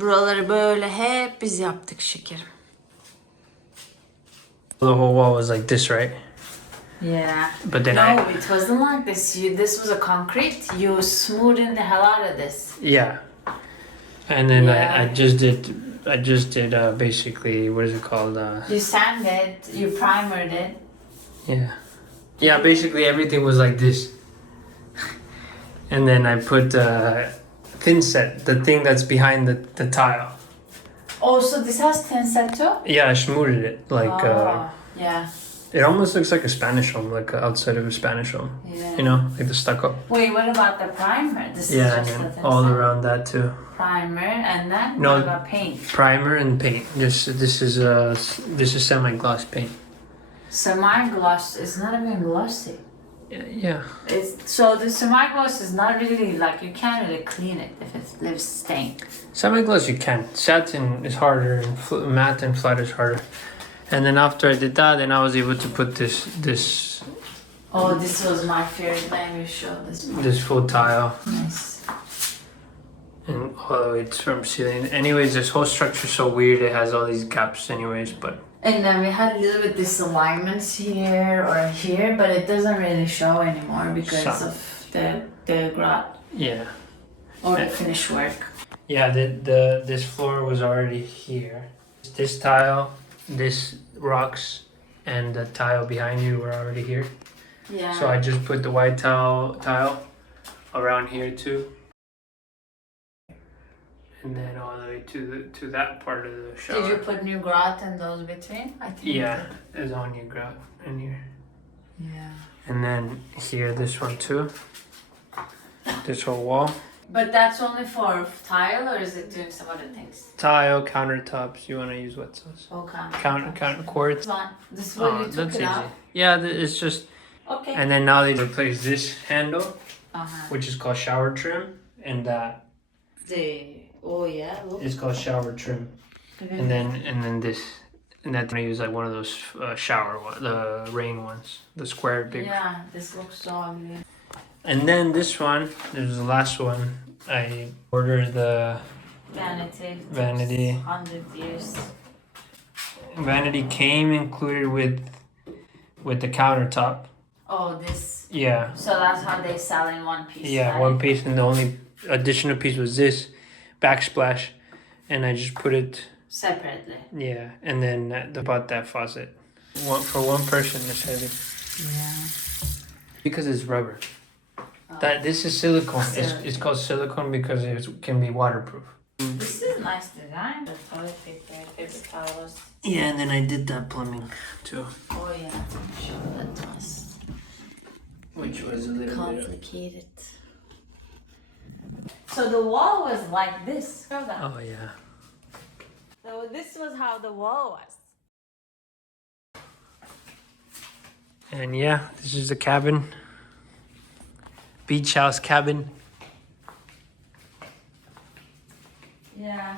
Buraları böyle hep biz yaptık şekerim. The whole wall was like this, right? Yeah. But then No, it wasn't like this. This was a concrete. You smoothed the hell out of this. Yeah. And then Yeah. I just did basically, what is it called? You sanded, you primered it. Yeah. Yeah, basically everything was like this. And then I put thin set, the thing that's behind the tile. Oh, so this has thin set too? Yeah, I smoothed it. Like, yeah. it almost looks like a Spanish home, like outside of a Spanish home. Yeah. You know, like the stucco. Wait, what about the primer? This Yeah, is and just the then thin all set. around that too. Primer, and then No. what about paint? Primer and paint. This is semi-gloss paint. Semi-gloss is not even glossy. Yeah. So the semi-gloss is not really like, you can't really clean it if it leaves stain. Semi-gloss you can. Satin is harder, and matte and flat is harder. And then after I did that, then I was able to put this Oh, this was my favorite. Let me show this one. this full tile Nice. and all the way from ceiling. Anyways, this whole structure is so weird. It has all these gaps anyways, but And then we had a little bit disalignments here or here, but it doesn't really show anymore because of the grout yeah. or the finish work. Yeah, this floor was already here. This tile, this rocks, and the tile behind you were already here. Yeah. So I just put the white tile around here too. And then all the way to that part of the shower. Did you put new grout in those between? I think. Yeah, there's all new grout in here. Yeah. And then here, this one too. This whole wall. But that's only for tile, or is it doing some other things? Tile, countertops. You want to use wet sauce? Okay. Counter quartz. This is what you took That's it easy. out. Yeah, it's just. Okay. And then now they replace this handle, Uh-huh. which is called shower trim, and that Look. is called shower trim. And then this, and that's gonna use like one of those the rain ones, the square big. Yeah, this looks so ugly. And then this one, this is the last one. I ordered the Vanity. 100 years. vanity came included with the countertop. Oh, this. Yeah. So that's how they sell in one piece. Yeah, right? one piece, and the only additional piece was this backsplash, and I just put it. Separately. Yeah, and then bought that faucet. For one person, it's heavy. Yeah. Because it's rubber. Oh. This is silicone. Silicone. It's called silicone because it can be waterproof. This is nice design. The toilet paper towels. Yeah, and then I did that plumbing too, Oh yeah, I'm sure that was which was a little bit. complicated. So the wall was like this. Show that. Oh yeah. So this was how the wall was. And yeah, this is the cabin. Beach house cabin. Yeah.